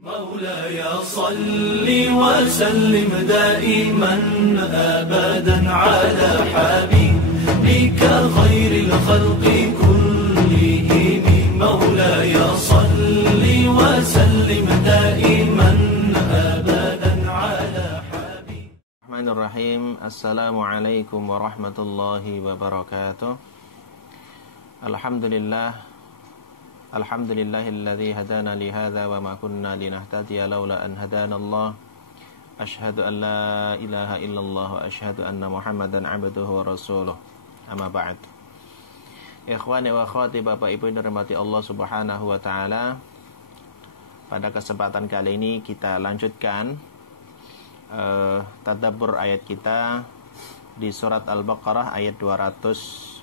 مولاي صل وسلم دائما أبدا على حبيبك خير الخلق كلهم مولاي صل وسلم دائما أبدا على حبيبك. الرحمن الرحيم. السلام عليكم ورحمة الله وبركاته. Alhamdulillahilladzi hadana li hadza wa ma kunna linahtadiya laula an hadana Allah. Asyhadu an la ilaha illallah wa asyhadu anna Muhammadan abduhu wa rasuluh. Amma ba'd. Ikhwani wa akhwati, Bapak Ibu yang dirahmati Allah Subhanahu wa taala. Pada kesempatan kali ini kita lanjutkan tadabbur ayat kita di surat Al-Baqarah ayat 217.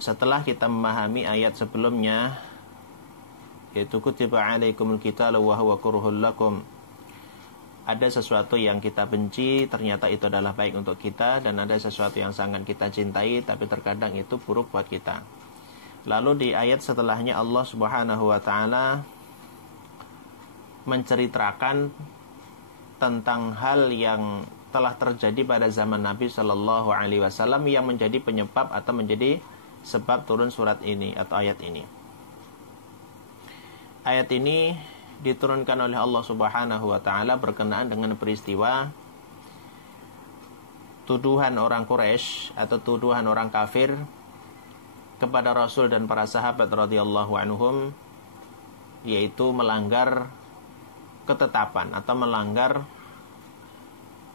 Setelah kita memahami ayat sebelumnya, yaitu kutiba alaikumul qitalu wa huwa kurhul lakum. Ada sesuatu yang kita benci, ternyata itu adalah baik untuk kita, dan ada sesuatu yang sangat kita cintai, tapi terkadang itu buruk buat kita. Lalu di ayat setelahnya Allah Subhanahu wa taala menceritakan tentang hal yang telah terjadi pada zaman Nabi Shallallahu Alaihi Wasallam yang menjadi penyebab atau menjadi sebab turun surat ini atau ayat ini. Ayat ini diturunkan oleh Allah Subhanahu Wa Taala berkenaan dengan peristiwa tuduhan orang Quraisy atau tuduhan orang kafir kepada Rasul dan para sahabat radhiyallahu anhum, yaitu melanggar ketetapan atau melanggar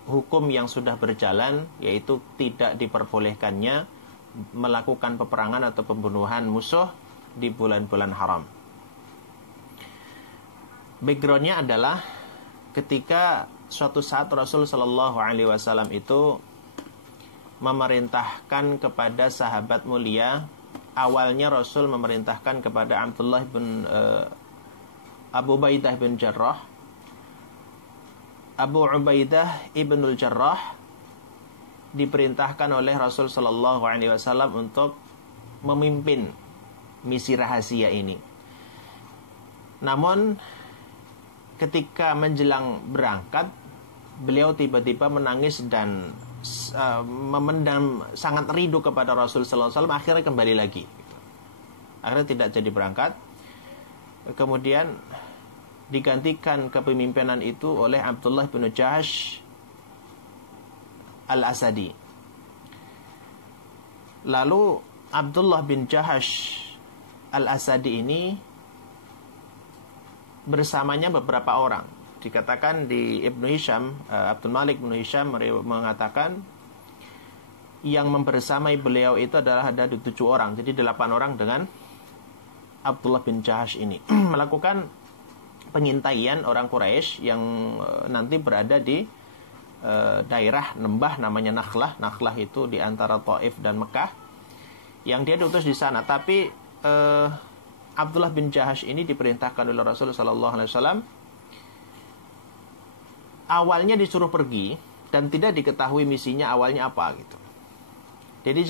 hukum yang sudah berjalan, yaitu tidak diperbolehkannya melakukan peperangan atau pembunuhan musuh di bulan-bulan haram. Backgroundnya adalah ketika suatu saat Rasul Shallallahu Alaihi Wasallam itu memerintahkan kepada sahabat mulia. Awalnya Rasul memerintahkan kepada Abdullah bin Abu Ubaidah bin Jarrah. Abu Ubaidah ibnul Jarrah diperintahkan oleh Rasul Sallallahu Alaihi Wasallam untuk memimpin misi rahasia ini. Namun ketika menjelang berangkat, beliau tiba-tiba menangis dan memendam sangat rindu kepada Rasul Sallallahu Alaihi Wasallam. Akhirnya kembali lagi. Akhirnya tidak jadi berangkat. Kemudian digantikan kepemimpinan itu oleh Abdullah bin Jahash Al-Asadi. Lalu Abdullah bin Jahash Al-Asadi ini bersamanya beberapa orang. Dikatakan di Ibnu Hisham, Abdul Malik bin Hisham mengatakan yang membersamai beliau itu adalah ada 7 orang. Jadi 8 orang dengan Abdullah bin Jahash ini melakukan pengintaian orang Quraisy yang nanti berada di daerah lembah namanya Nakhlah. Nakhlah itu di antara Taif dan Mekah, yang dia diutus di sana. Tapi Abdullah bin Jahash ini diperintahkan oleh Rasulullah Sallallahu Alaihi Wasallam. Awalnya disuruh pergi dan tidak diketahui misinya awalnya apa gitu. Jadi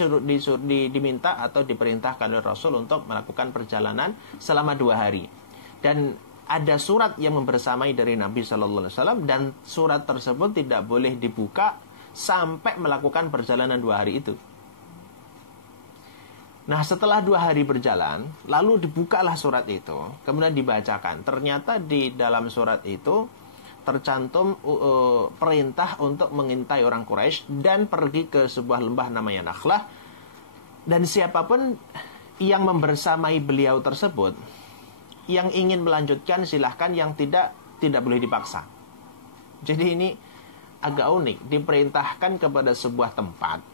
diminta atau diperintahkan oleh Rasul untuk melakukan perjalanan selama 2 hari. Dan ada surat yang membersamai dari Nabi Sallallahu Alaihi Wasallam, dan surat tersebut tidak boleh dibuka sampai melakukan perjalanan 2 hari itu. Nah, setelah 2 hari berjalan, lalu dibukalah surat itu, kemudian dibacakan. Ternyata di dalam surat itu tercantum perintah untuk mengintai orang Quraisy dan pergi ke sebuah lembah namanya Nakhlah, dan siapapun yang membersamai beliau tersebut yang ingin melanjutkan silahkan, yang tidak boleh dipaksa. Jadi ini agak unik, diperintahkan kepada sebuah tempat,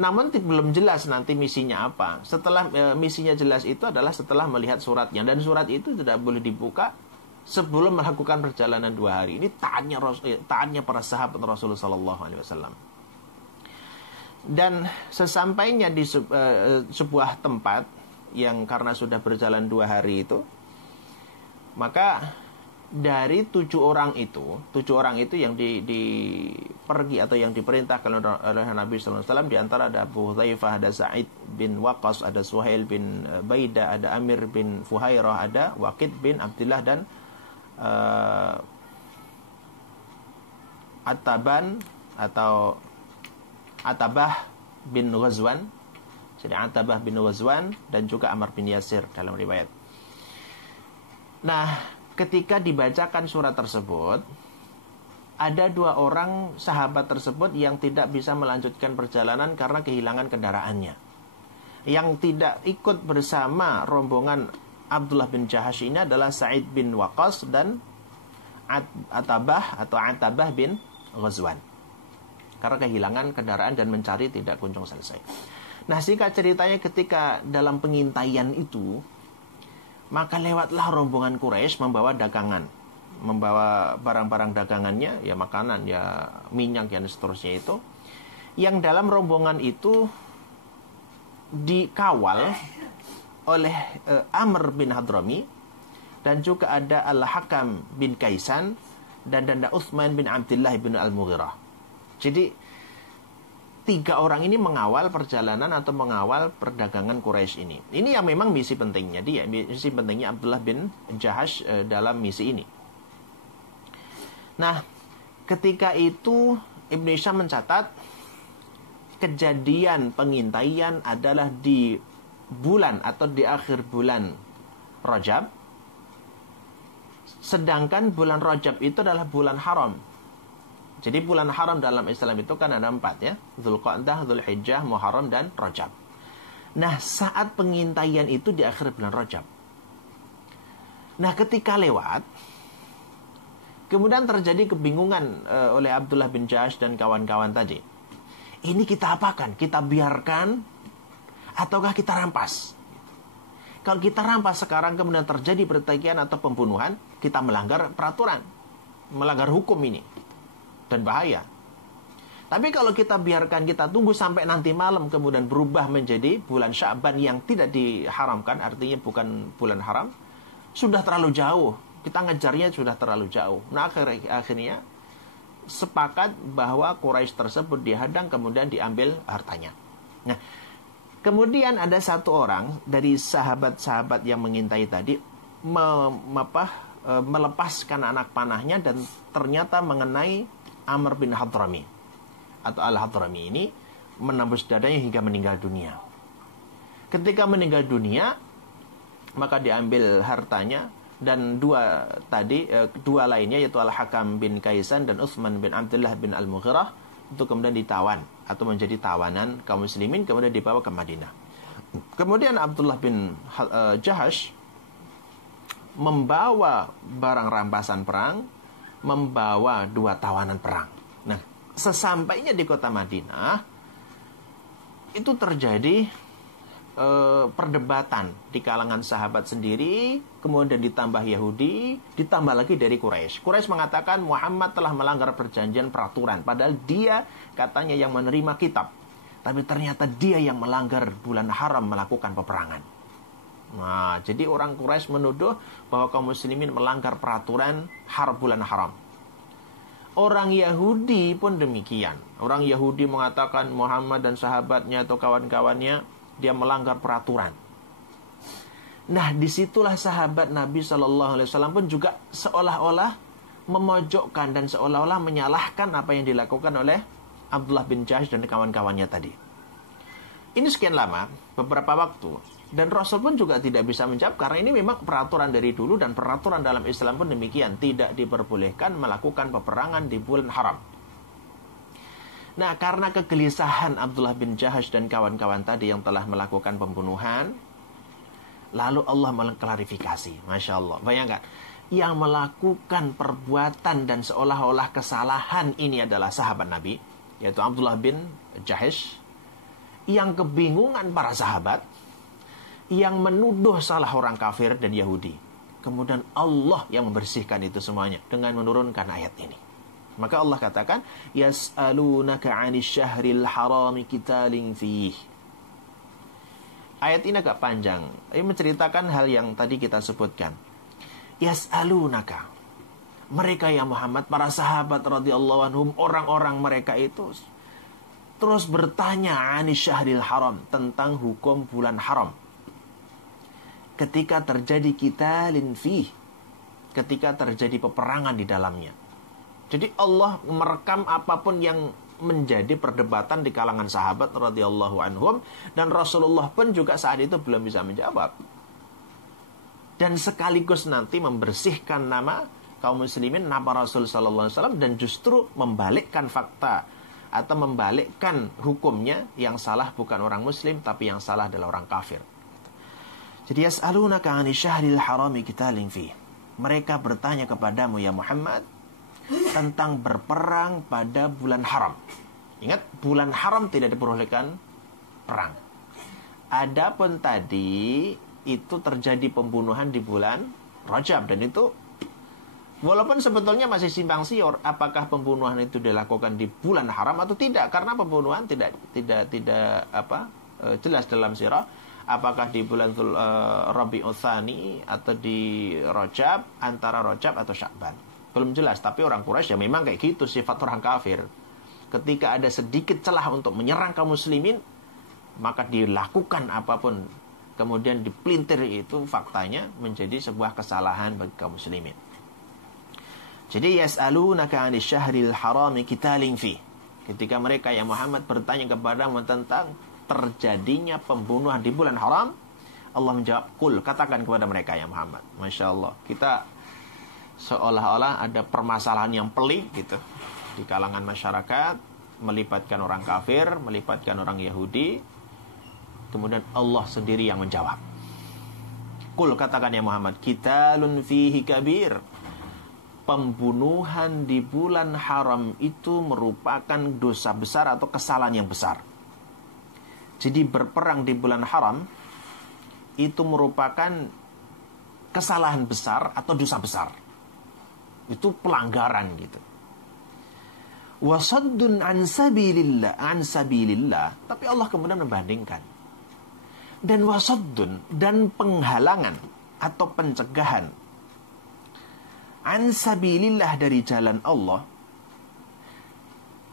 namun belum jelas nanti misinya apa. Setelah misinya jelas itu adalah setelah melihat suratnya, dan surat itu tidak boleh dibuka sebelum melakukan perjalanan 2 hari. Ini taatnya para sahabat Rasulullah Sallallahu Alaihi Wasallam. Dan sesampainya di sebuah tempat yang karena sudah berjalan 2 hari itu, maka dari 7 orang itu yang dipergi atau yang diperintahkan oleh Nabi sallallahu alaihi wasallam, di antara ada Abu Hudzaifah, ada Sa'id bin Waqqas, ada Suhail bin Baidah, ada Amir bin Fuhairah, ada Waqid bin Abdullah, dan Ataban atau Atabah bin Ghazwan. Jadi Atabah bin Ghazwan dan juga Amr bin Yasir dalam riwayat. Nah, ketika dibacakan surat tersebut, ada 2 orang sahabat tersebut yang tidak bisa melanjutkan perjalanan karena kehilangan kendaraannya. Yang tidak ikut bersama rombongan Abdullah bin Jahash ini adalah Sa'id bin Waqqas dan Atabah bin Ghazwan, karena kehilangan kendaraan dan mencari tidak kunjung selesai. Nah, singkat ceritanya, ketika dalam pengintaian itu, maka lewatlah rombongan Quraisy membawa dagangan, membawa barang-barang dagangannya, ya makanan, ya minyak, dan seterusnya itu. Yang dalam rombongan itu dikawal oleh Amr bin Hadrami, dan juga ada Al-Hakam bin Kaisan, dan ada Utsman bin Abdullah bin Al-Mughirah. Jadi 3 orang ini mengawal perjalanan atau mengawal perdagangan Quraisy ini. Ini yang memang misi pentingnya dia, misi pentingnya Abdullah bin Jahash dalam misi ini. Nah, ketika itu Ibnu Hisham mencatat kejadian pengintaian adalah di bulan atau di akhir bulan Rajab. Sedangkan bulan Rajab itu adalah bulan haram. Jadi bulan haram dalam Islam itu kan ada 4 ya. Dzulqa'dah, Dzulhijjah, Muharram, dan Rajab. Nah, saat pengintaian itu di akhir bulan Rajab. Nah, ketika lewat, kemudian terjadi kebingungan oleh Abdullah bin Jahash dan kawan-kawan tadi. Ini kita apakan? Kita biarkan ataukah kita rampas? Kalau kita rampas sekarang kemudian terjadi pertikaian atau pembunuhan, kita melanggar peraturan, melanggar hukum ini, dan bahaya. Tapi kalau kita biarkan, kita tunggu sampai nanti malam kemudian berubah menjadi bulan Sya'ban yang tidak diharamkan, artinya bukan bulan haram, sudah terlalu jauh. Kita ngejarnya sudah terlalu jauh. Nah, akhirnya sepakat bahwa Quraisy tersebut dihadang, kemudian diambil hartanya. Nah, kemudian ada 1 orang dari sahabat-sahabat yang mengintai tadi melepaskan anak panahnya dan ternyata mengenai Amr bin Hadrami atau Al-Hadrami ini, menembus dadanya hingga meninggal dunia. Ketika meninggal dunia, maka diambil hartanya, dan 2 lainnya yaitu Al-Hakam bin Kaisan dan Utsman bin Abdullah bin Al-Mughirah itu kemudian ditawan atau menjadi tawanan kaum muslimin, kemudian dibawa ke Madinah. Kemudian Abdullah bin Jahash membawa barang rampasan perang, membawa 2 tawanan perang. Nah, sesampainya di kota Madinah, itu terjadi perdebatan di kalangan sahabat sendiri, kemudian ditambah Yahudi, ditambah lagi dari Quraisy. Quraisy mengatakan Muhammad telah melanggar perjanjian peraturan, padahal dia katanya yang menerima kitab, tapi ternyata dia yang melanggar bulan haram melakukan peperangan. Nah, jadi orang Quraisy menuduh bahwa kaum muslimin melanggar peraturan bulan haram. Orang Yahudi pun demikian. Orang Yahudi mengatakan Muhammad dan sahabatnya atau kawan-kawannya dia melanggar peraturan. Nah, disitulah sahabat Nabi SAW pun juga seolah-olah memojokkan dan seolah-olah menyalahkan apa yang dilakukan oleh Abdullah bin Jahash dan kawan-kawannya tadi. Ini sekian lama, beberapa waktu, dan Rasul pun juga tidak bisa menjawab, karena ini memang peraturan dari dulu, dan peraturan dalam Islam pun demikian, tidak diperbolehkan melakukan peperangan di bulan haram. Nah, karena kegelisahan Abdullah bin Jahash dan kawan-kawan tadi yang telah melakukan pembunuhan, lalu Allah mengklarifikasi. Masya Allah, bayangkan, yang melakukan perbuatan dan seolah-olah kesalahan ini adalah sahabat Nabi, yaitu Abdullah bin Jahash, yang kebingungan para sahabat, yang menuduh salah orang kafir dan Yahudi. Kemudian Allah yang membersihkan itu semuanya dengan menurunkan ayat ini. Maka Allah katakan, yas'alunaka 'anil syahril harami qitalin fihi. Ayat ini agak panjang. Ini menceritakan hal yang tadi kita sebutkan. Yas'alunaka. Mereka ya Muhammad, para sahabat radhiyallahu anhum, orang-orang mereka itu terus bertanya anis syahril haram, tentang hukum bulan haram. Ketika terjadi qitalin fih, ketika terjadi peperangan di dalamnya. Jadi Allah merekam apapun yang menjadi perdebatan di kalangan sahabat radhiyallahu anhum, dan Rasulullah pun juga saat itu belum bisa menjawab. Dan sekaligus nanti membersihkan nama kaum muslimin, nama Rasul sallallahu alaihi wasallam, dan justru membalikkan fakta atau membalikkan hukumnya, yang salah bukan orang muslim tapi yang salah adalah orang kafir. Jadi yas'alunaka 'anil syahril harami qitalin fi. Mereka bertanya kepadamu ya Muhammad tentang berperang pada bulan haram. Ingat, bulan haram tidak diperbolehkan perang. Adapun tadi itu terjadi pembunuhan di bulan Rajab, dan itu walaupun sebetulnya masih simpang siur apakah pembunuhan itu dilakukan di bulan haram atau tidak, karena pembunuhan tidak jelas dalam sirah apakah di bulan Rabiul Tsani atau di Rajab, antara Rajab atau Sya'ban. Belum jelas, tapi orang Quraisy ya memang kayak gitu sifat orang kafir. Ketika ada sedikit celah untuk menyerang kaum muslimin, maka dilakukan apapun. Kemudian dipelintir, itu faktanya menjadi sebuah kesalahan bagi kaum muslimin. Jadi yas'alunaka 'anil syahril harami qitalin fi. Ketika mereka ya Muhammad bertanya kepadamu tentang terjadinya pembunuhan di bulan haram, Allah menjawab, "Qul," katakan kepada mereka ya Muhammad. Masya Allah, kita seolah-olah ada permasalahan yang pelik gitu di kalangan masyarakat, melibatkan orang kafir, melibatkan orang Yahudi. Kemudian Allah sendiri yang menjawab. Qul, katakan ya Muhammad, qitalun fihi kabir. Pembunuhan di bulan haram itu merupakan dosa besar atau kesalahan yang besar. Jadi berperang di bulan haram itu merupakan kesalahan besar atau dosa besar. Itu pelanggaran gitu. Wasaddun an sabilillah. Tapi Allah kemudian membandingkan. Dan wasaddun, dan penghalangan atau pencegahan an sabilillah, dari jalan Allah.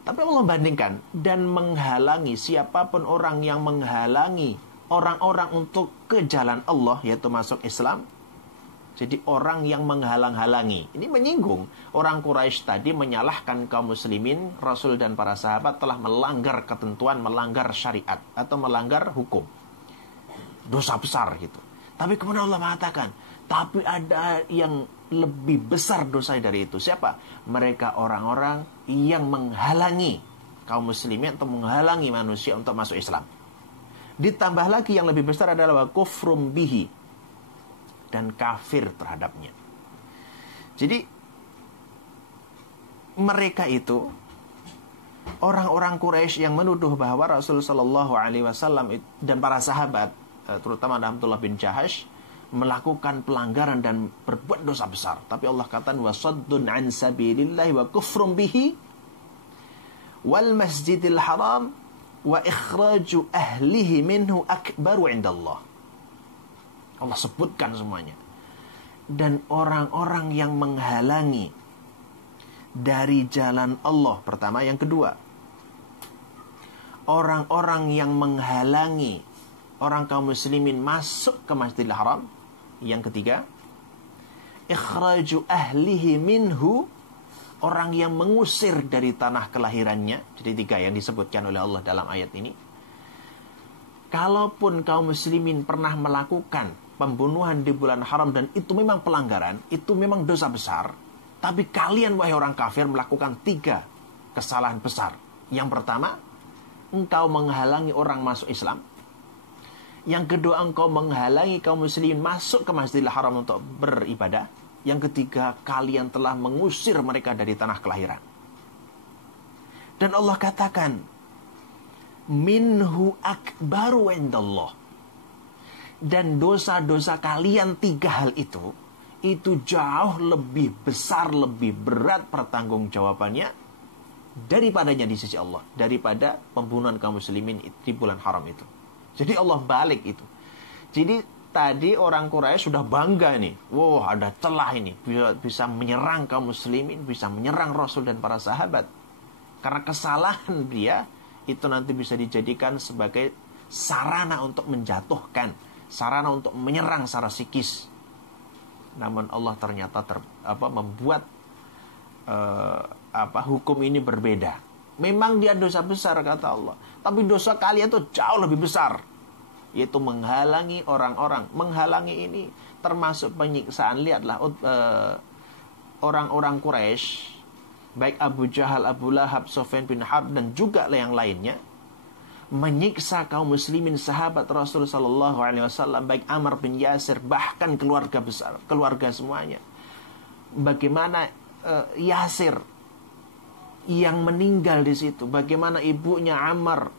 Tapi Allah bandingkan, dan menghalangi siapapun orang yang menghalangi orang-orang untuk ke jalan Allah, yaitu masuk Islam. Jadi orang yang menghalang-halangi. Ini menyinggung orang Quraisy tadi menyalahkan kaum muslimin, Rasul dan para sahabat telah melanggar ketentuan, melanggar syariat atau melanggar hukum. Dosa besar gitu. Tapi kemudian Allah mengatakan, tapi ada yang lebih besar dosa dari itu. Siapa? Mereka orang-orang yang menghalangi kaum muslimin atau menghalangi manusia untuk masuk Islam. Ditambah lagi yang lebih besar adalah wa kufrum bihi, dan kafir terhadapnya. Jadi mereka itu orang-orang Quraisy yang menuduh bahwa Rasul sallallahu alaihi wasallam dan para sahabat, terutama Abdullah bin Jahash, melakukan pelanggaran dan berbuat dosa besar. Tapi Allah katakan wasaddun an sabilillah wa kufrum bihi wal masjidil haram wa ikhraju ahlihi minhu akbaru indallah. Allah sebutkan semuanya. Dan orang-orang yang menghalangi dari jalan Allah, pertama. Yang kedua, orang-orang yang menghalangi orang kaum muslimin masuk ke Masjidil Haram. Yang ketiga, ikhraju ahlihi minhu, orang yang mengusir dari tanah kelahirannya. Jadi tiga yang disebutkan oleh Allah dalam ayat ini. Kalaupun kaum muslimin pernah melakukan pembunuhan di bulan haram dan itu memang pelanggaran, itu memang dosa besar, tapi kalian wahai orang kafir melakukan tiga kesalahan besar. Yang pertama, engkau menghalangi orang masuk Islam. Yang kedua, engkau menghalangi kaum muslimin masuk ke Masjidil Haram untuk beribadah. Yang ketiga, kalian telah mengusir mereka dari tanah kelahiran. Dan Allah katakan, minhu akbaru indallah. Dan dosa-dosa kalian tiga hal itu jauh lebih besar, lebih berat pertanggungjawabannya daripadanya di sisi Allah, daripada pembunuhan kaum muslimin di bulan haram itu. Jadi Allah balik itu. Jadi tadi orang Quraisy sudah bangga nih. Wow, ada celah ini. Bisa menyerang kaum muslimin, bisa menyerang Rasul dan para sahabat. Karena kesalahan dia, itu nanti bisa dijadikan sebagai sarana untuk menjatuhkan, sarana untuk menyerang secara psikis. Namun Allah ternyata membuat hukum ini berbeda. Memang dia dosa besar kata Allah, tapi dosa kalian tuh jauh lebih besar, yaitu menghalangi orang-orang. Menghalangi ini termasuk penyiksaan. Lihatlah orang-orang Quraisy, baik Abu Jahal, Abu Lahab, Sufyan bin Harb dan juga yang lainnya, menyiksa kaum muslimin sahabat Rasul sallallahu alaihi wasallam, baik Ammar bin Yasir, bahkan keluarga besar, keluarga semuanya. Bagaimana Yasir yang meninggal di situ, bagaimana ibunya Ammar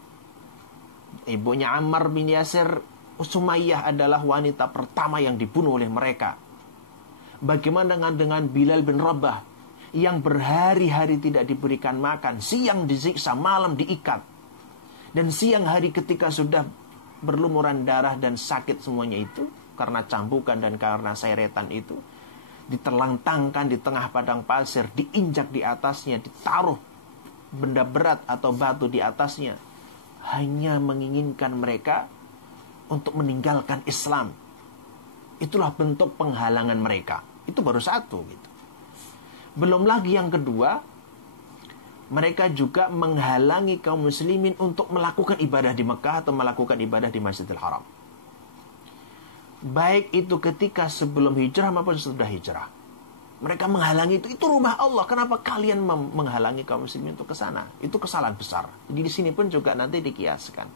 bin Yasir, Sumayyah, adalah wanita pertama yang dibunuh oleh mereka. Bagaimana dengan Bilal bin Rabah yang berhari-hari tidak diberikan makan, siang disiksa, malam diikat. Dan siang hari ketika sudah berlumuran darah dan sakit semuanya itu, karena cambukan dan karena seretan itu, diterlantangkan di tengah padang pasir, diinjak di atasnya, ditaruh benda berat atau batu di atasnya, hanya menginginkan mereka untuk meninggalkan Islam. Itulah bentuk penghalangan mereka. Itu baru satu gitu. Belum lagi yang kedua, mereka juga menghalangi kaum muslimin untuk melakukan ibadah di Mekah atau melakukan ibadah di Masjidil Haram. Baik itu ketika sebelum hijrah maupun sesudah hijrah. Mereka menghalangi itu rumah Allah. Kenapa kalian menghalangi kaum muslimin untuk ke sana? Itu kesalahan besar. Jadi di sini pun juga nanti dikiaskan.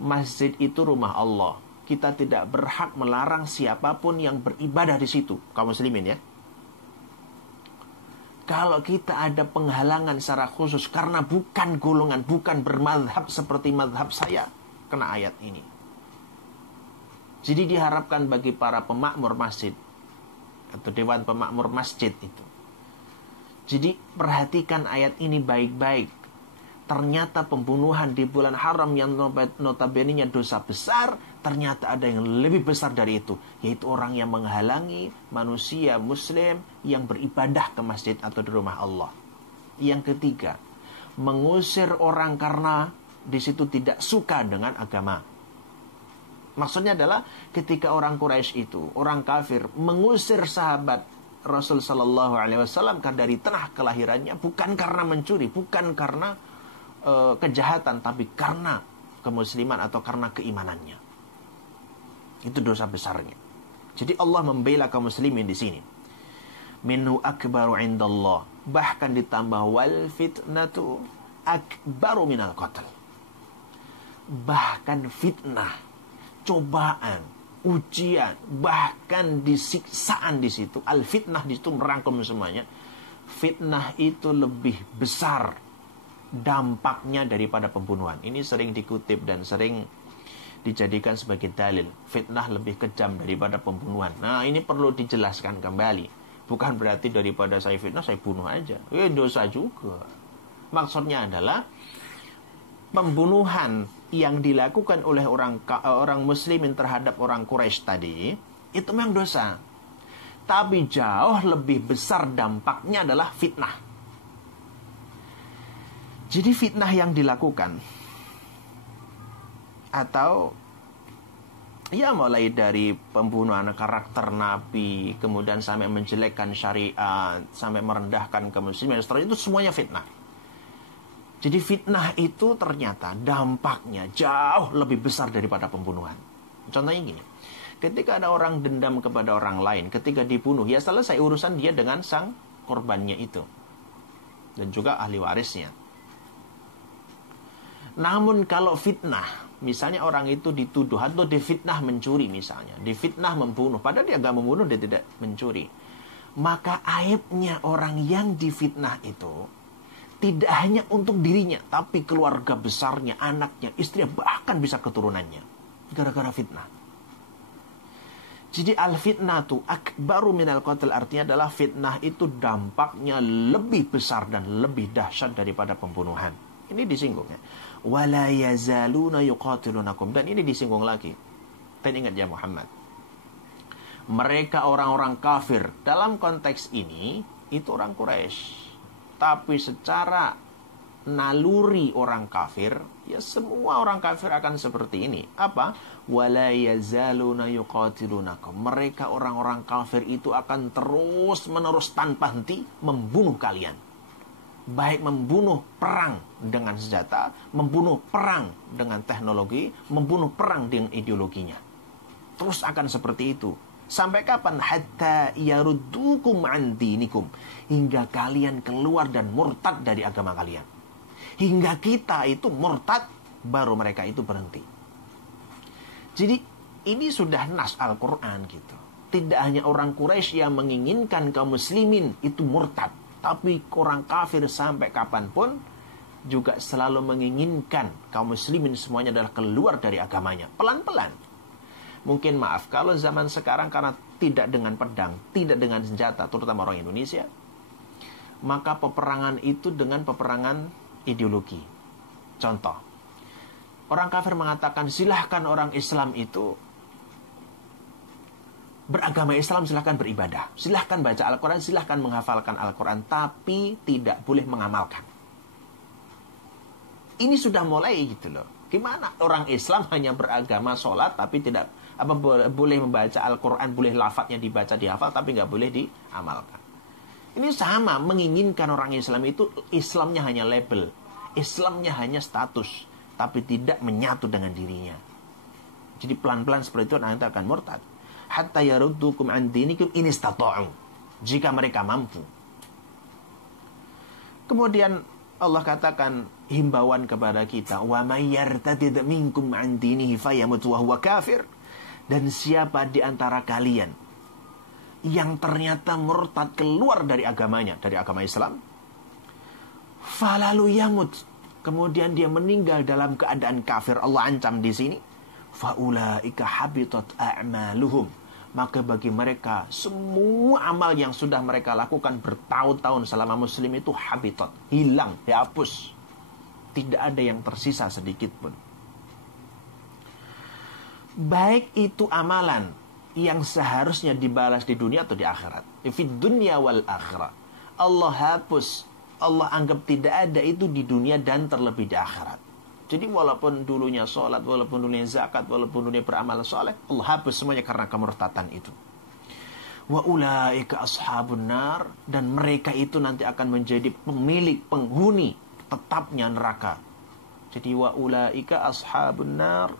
Masjid itu rumah Allah. Kita tidak berhak melarang siapapun yang beribadah di situ, kaum muslimin ya. Kalau kita ada penghalangan secara khusus karena bukan golongan, bukan bermadhab seperti madhab saya, kena ayat ini. Jadi diharapkan bagi para pemakmur masjid atau dewan pemakmur masjid itu, jadi perhatikan ayat ini baik-baik. Ternyata pembunuhan di bulan haram yang notabene-nya dosa besar, ternyata ada yang lebih besar dari itu, yaitu orang yang menghalangi manusia muslim yang beribadah ke masjid atau di rumah Allah. Yang ketiga, mengusir orang karena di situ tidak suka dengan agama. Maksudnya adalah ketika orang Quraisy itu, orang kafir, mengusir sahabat Rasul sallallahu alaihi wasallam dari tanah kelahirannya, bukan karena mencuri, bukan karena kejahatan, tapi karena kemusliman atau karena keimanannya. Itu dosa besarnya. Jadi Allah membela kaum muslimin di sini. Minhu akbaru indallah, bahkan ditambah wal fitnatu akbaru minal qatl. Bahkan fitnah, cobaan, ujian, bahkan disiksaan di situ. Al fitnah di situ merangkum semuanya. Fitnah itu lebih besar dampaknya daripada pembunuhan. Ini sering dikutip dan sering dijadikan sebagai dalil. Fitnah lebih kejam daripada pembunuhan. Nah, ini perlu dijelaskan kembali. Bukan berarti daripada saya fitnah, saya bunuh aja. Dosa juga. Maksudnya adalah pembunuhan yang dilakukan oleh orang muslimin terhadap orang Quraisy tadi, itu memang dosa. Tapi jauh lebih besar dampaknya adalah fitnah. Jadi fitnah yang dilakukan, atau ya mulai dari pembunuhan karakter Nabi, kemudian sampai menjelekkan syariat, sampai merendahkan kaum muslimin, itu semuanya fitnah. Jadi fitnah itu ternyata dampaknya jauh lebih besar daripada pembunuhan. Contohnya gini, ketika ada orang dendam kepada orang lain, ketika dibunuh, ya selesai urusan dia dengan sang korbannya itu dan juga ahli warisnya. Namun kalau fitnah, misalnya orang itu dituduh atau difitnah mencuri misalnya, difitnah membunuh, padahal dia gak membunuh, dia tidak mencuri, maka aibnya orang yang difitnah itu tidak hanya untuk dirinya, tapi keluarga besarnya, anaknya, istrinya, bahkan bisa keturunannya, gara-gara fitnah. Jadi al-fitnatu akbaru minal qatl, artinya adalah fitnah itu dampaknya lebih besar dan lebih dahsyat daripada pembunuhan. Ini disinggung ya. Wala yazaluna yuqatilunakum, dan ini disinggung lagi. Dan ingat ya Muhammad, Mereka orang-orang kafir. Dalam konteks ini, itu orang Quraisy. Tapi secara naluri orang kafir, ya semua orang kafir akan seperti ini. Apa? Wala yazaluna yuqatilunakum. Mereka orang-orang kafir itu akan terus-menerus tanpa henti membunuh kalian. Baik membunuh perang dengan senjata, membunuh perang dengan teknologi, membunuh perang dengan ideologinya. Terus akan seperti itu. Sampai kapan? Hatta yaruddukum an dinikum. Hingga kalian keluar dan murtad dari agama kalian. Hingga kita itu murtad, baru mereka itu berhenti. Jadi ini sudah nas Al-Quran gitu. Tidak hanya orang Quraisy yang menginginkan kaum muslimin itu murtad, tapi orang kafir sampai kapanpun juga selalu menginginkan kaum muslimin semuanya adalah keluar dari agamanya. Pelan-pelan. Mungkin maaf, kalau zaman sekarang karena tidak dengan pedang, tidak dengan senjata, terutama orang Indonesia, maka peperangan itu dengan peperangan ideologi. Contoh, orang kafir mengatakan silahkan orang Islam itu beragama Islam, silahkan beribadah, silahkan baca Al-Quran, silahkan menghafalkan Al-Quran, tapi tidak boleh mengamalkan. Ini sudah mulai gitu loh. Gimana orang Islam hanya beragama sholat tapi tidak boleh membaca Al-Quran, boleh lafadznya dibaca, dihafal, tapi nggak boleh diamalkan. Ini sama, menginginkan orang Islam itu Islamnya hanya label, Islamnya hanya status, tapi tidak menyatu dengan dirinya. Jadi pelan-pelan seperti itu nanti akan murtad. Hatta yaruddukum an dinikum in istata'u, jika mereka mampu. Kemudian Allah katakan himbauan kepada kita, wa may yartadid minkum an dinihi fayamut wa huwa kafir. Dan siapa di antara kalian yang ternyata murtad keluar dari agamanya, dari agama Islam, falalu yamut, kemudian dia meninggal dalam keadaan kafir, Allah ancam di sini, faulaika habitat a'maluhum, maka bagi mereka semua amal yang sudah mereka lakukan bertahun-tahun selama muslim itu habitat, hilang, dihapus, tidak ada yang tersisa sedikit pun. Baik itu amalan yang seharusnya dibalas di dunia atau di akhirat, fid dunya wal akhirat, Allah hapus, Allah anggap tidak ada itu di dunia dan terlebih di akhirat. Jadi walaupun dulunya sholat, walaupun dulunya zakat, walaupun dulunya beramal soleh, Allah hapus semuanya karena kemurtatan itu. Wa ulaika ashabun nar, dan mereka itu nanti akan menjadi pemilik, penghuni tetapnya neraka. Jadi wa ulaika ashabun nar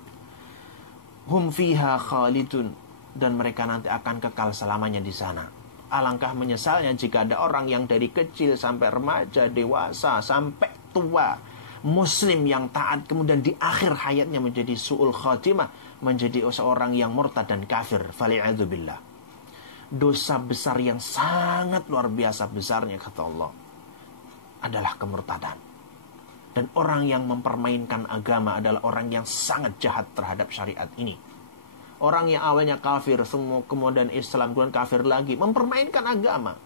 hum fiha khalidun, dan mereka nanti akan kekal selamanya di sana. Alangkah menyesalnya jika ada orang yang dari kecil sampai remaja, dewasa, sampai tua, muslim yang taat, kemudian di akhir hayatnya menjadi su'ul khatimah, menjadi seorang yang murtad dan kafir. Fali'adzubillah. Dosa besar yang sangat luar biasa besarnya, kata Allah, adalah kemurtadan. Dan orang yang mempermainkan agama adalah orang yang sangat jahat terhadap syariat ini. Orang yang awalnya kafir, semua kemudian Islam, kemudian kafir lagi, mempermainkan agama.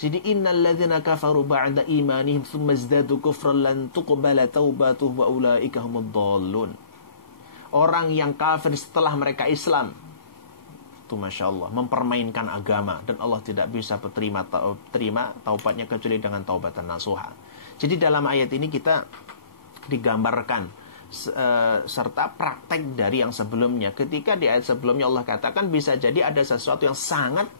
Jadi innal ladzina kafaru ba'da imanihim tsumma izdadu kufran lan tuqbala taubatuhum wa ulaika humud dhallun. Orang yang kafir setelah mereka Islam, itu Masya Allah, mempermainkan agama, dan Allah tidak bisa terima taubatnya kecuali dengan taubatan nasuha. Jadi dalam ayat ini kita digambarkan serta praktek dari yang sebelumnya. Ketika di ayat sebelumnya Allah katakan bisa jadi ada sesuatu yang sangat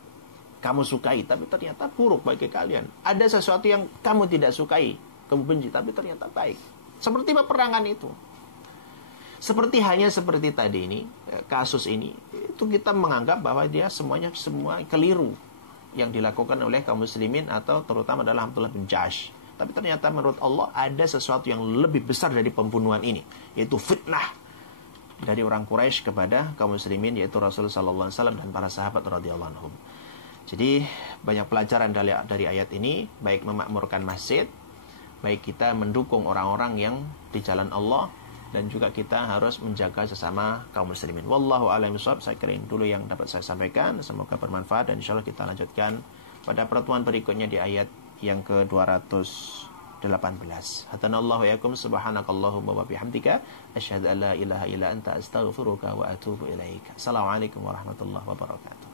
kamu sukai, tapi ternyata buruk bagi kalian. Ada sesuatu yang kamu tidak sukai, kamu benci, tapi ternyata baik. Seperti peperangan itu. Seperti tadi ini, kasus ini, itu kita menganggap bahwa dia semua keliru yang dilakukan oleh kaum muslimin, atau terutama adalah Abdullah bin Jahsh. Tapi ternyata menurut Allah ada sesuatu yang lebih besar dari pembunuhan ini, yaitu fitnah dari orang Quraisy kepada kaum muslimin, yaitu Rasulullah SAW dan para sahabat radhiyallahu anhum. Jadi banyak pelajaran dari ayat ini, baik memakmurkan masjid, baik kita mendukung orang-orang yang di jalan Allah, dan juga kita harus menjaga sesama kaum muslimin. Wallahu a'lam bishawab. Saya kira ini dulu yang dapat saya sampaikan. Semoga bermanfaat, dan insyaallah kita lanjutkan pada pertemuan berikutnya di ayat yang ke-200 Hatanallahu yakum subhanakallahumma wa bihamdika asyhadu an la ilaha illa anta astaghfiruka wa atubu ilaik. Assalamualaikum warahmatullahi wabarakatuh.